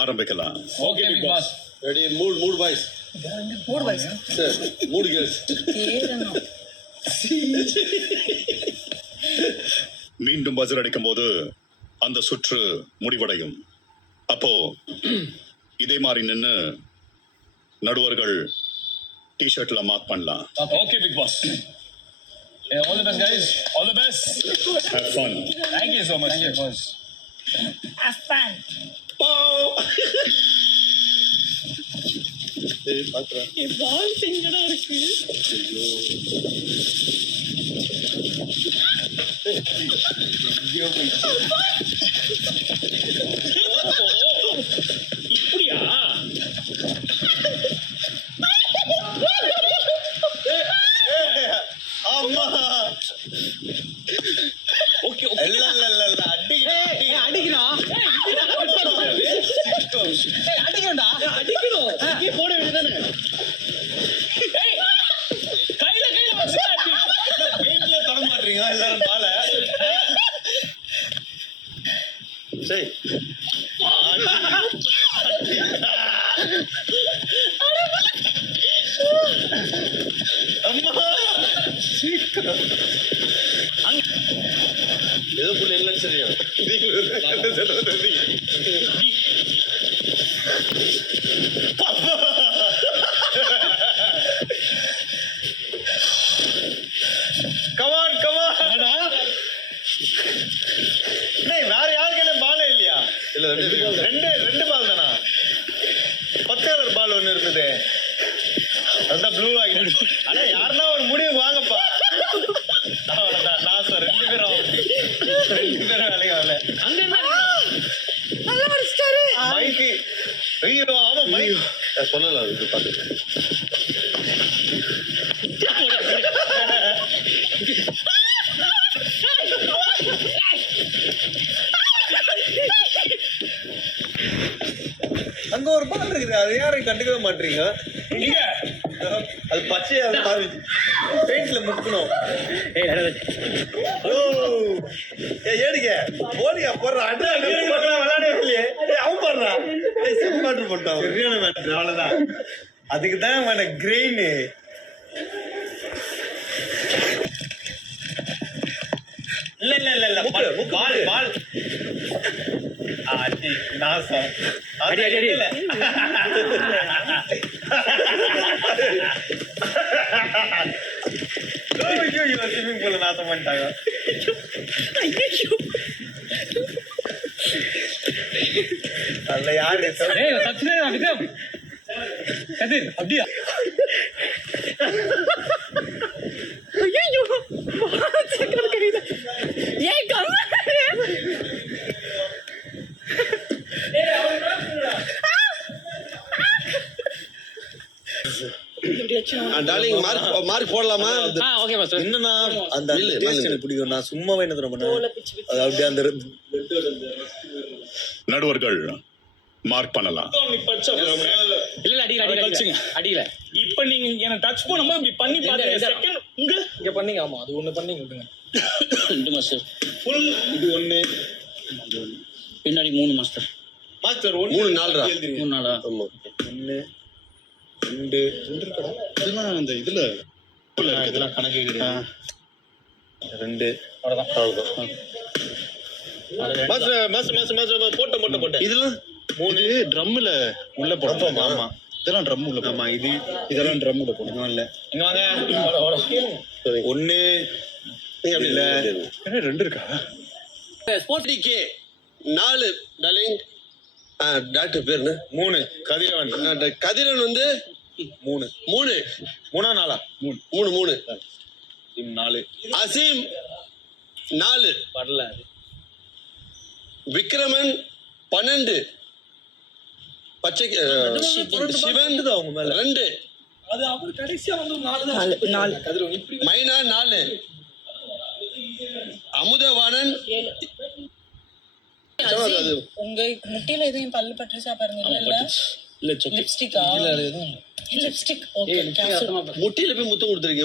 ஆரம்பிக்கலாம். Okay big boss. Ready mood boys. Sir mood girls. மீண்டும் buzzer அடிக்கும் போது அந்த சுற்று முடிவடையும். அப்போ இதே மாதிரி நின்று நடுவர்கள் டி-ஷர்ட்ல மார்க் பண்ணலாம். Okay big boss. All the best guys. All the best. Have fun. Thank you so much. Thank you boss. Have fun. ஏய் பாத்ரா. பால் சிங்கடா இருக்கு. இப்படியா? அம்மா. ஓகே இல்ல அடிக்கணும். அடிக்கணும்டா. அடிக்கணும். இங்கே போட வேண்டியதானே. கையில வச்சு அடி. வீட்லயே தொட மாட்டீங்க எல்லாரும் பால. சரி. அம்மா. ஏதோ புள்ள எல்லாம் சரியா. கமான் வேற யாருக்கையில பாலே இல்லையா? இல்ல ரெண்டு பால் தானா? 10 கலர் பால் ஒண்ணு இருக்குது. அதான் ப்ளூ ஆகிட்டு. ஆனா யாருன்னா ஒரு முடிவுக்கு வாங்கப்பா. அவ்வளவுதான் நான் சார் 2 பேரும் வேலைக்கு வரல. அங்க நல்லா அடிச்சிட்டாரு. மைக்கு ஐயோ ஆமா மைக் சொல்லலாம் இது பாத்து. அங்க ஒரு பால் இருக்குது, அது யாரும் கண்டுக்கவே மாட்டீங்க. அது பச்சையா பெயிண்ட்ல முக்கணும். ஏடிக்க போடியா போடுற விளையாடவே இல்லையே. அவன் போடுறா செம்மாட்டு போட்டான். சரியான மேட்ரு. அவ்வளவுதான். அதுக்கு தான் கிரெயின். இல்ல பால் பால் நாசம். அடி ஸ்விம்மிங் பூல்ல நாசம் பண்ணிட்டாங்க. அதுல யாரு கதிர் அப்படியா? ஐயோ சக்கர கரிதா. ஏய் கம்ம. டார்லிங் மார்க் போடலாமா? Okay boss. என்னன்னா அந்த டேஸ்ட் எனக்கு பிடிக்கும். நான் சும்மாவே என்ன தர பண்ணேன். அது அப்படியே அந்த நடுவர்கள் மார்க் பண்ணலாம். இல்ல அடிக்கல. இப்ப நீங்க என்ன டச் பண்ணும்போது இப்படி பண்ணி பாருங்க. செகண்ட் இங்க பண்ணீங்க. ஆமா அது ஒண்ணு பண்ணீங்க விடுங்க. 2 மாஸ்டர் ஃபுல் இது ஒண்ணு பின்னாடி 3 மாஸ்டர் மாஸ்டர் 3 4 3 நாளா? ஆமா 1 2 இருக்கடா. இதெல்லாம் அந்த இதுல இதெல்லாம் கணக்கு கிடையாது. 2 அவ்வளவுதான். மாஸ்டர் போட்ட இதெல்லாம் 3 ட்ரம்ல உள்ள போடுறோம். ஆமா இதெல்லாம் ட்ரம் உள்ள. ஆமா இதெல்லாம் ட்ரம் உள்ள போடணும். இல்ல இங்க வாங்க. 1 அப்படி இல்ல 2 இருக்கா? Sports decay 4 darling. டாக்டர் பேர் என்ன? 3 கதிரவன் வந்து 3 3 4 3 4 அசீம் 4 வரல. விக்ரமன் 12 பச்சை சிவன் அவங்க மேல 2 அது அவர் கடைசியா வந்து 4 கதிரவன் இப்படி மைனா 4 அமுதவாணன் உங்க முட்டையில எதுவும் பல்லு பட்டுச்சா பாருங்க. இல்ல லிப்ஸ்டிக்கா? லிப்ஸ்டிக். ஓகே. முட்டியில போய் முத்தம் கொடுத்துருக்கீங்க.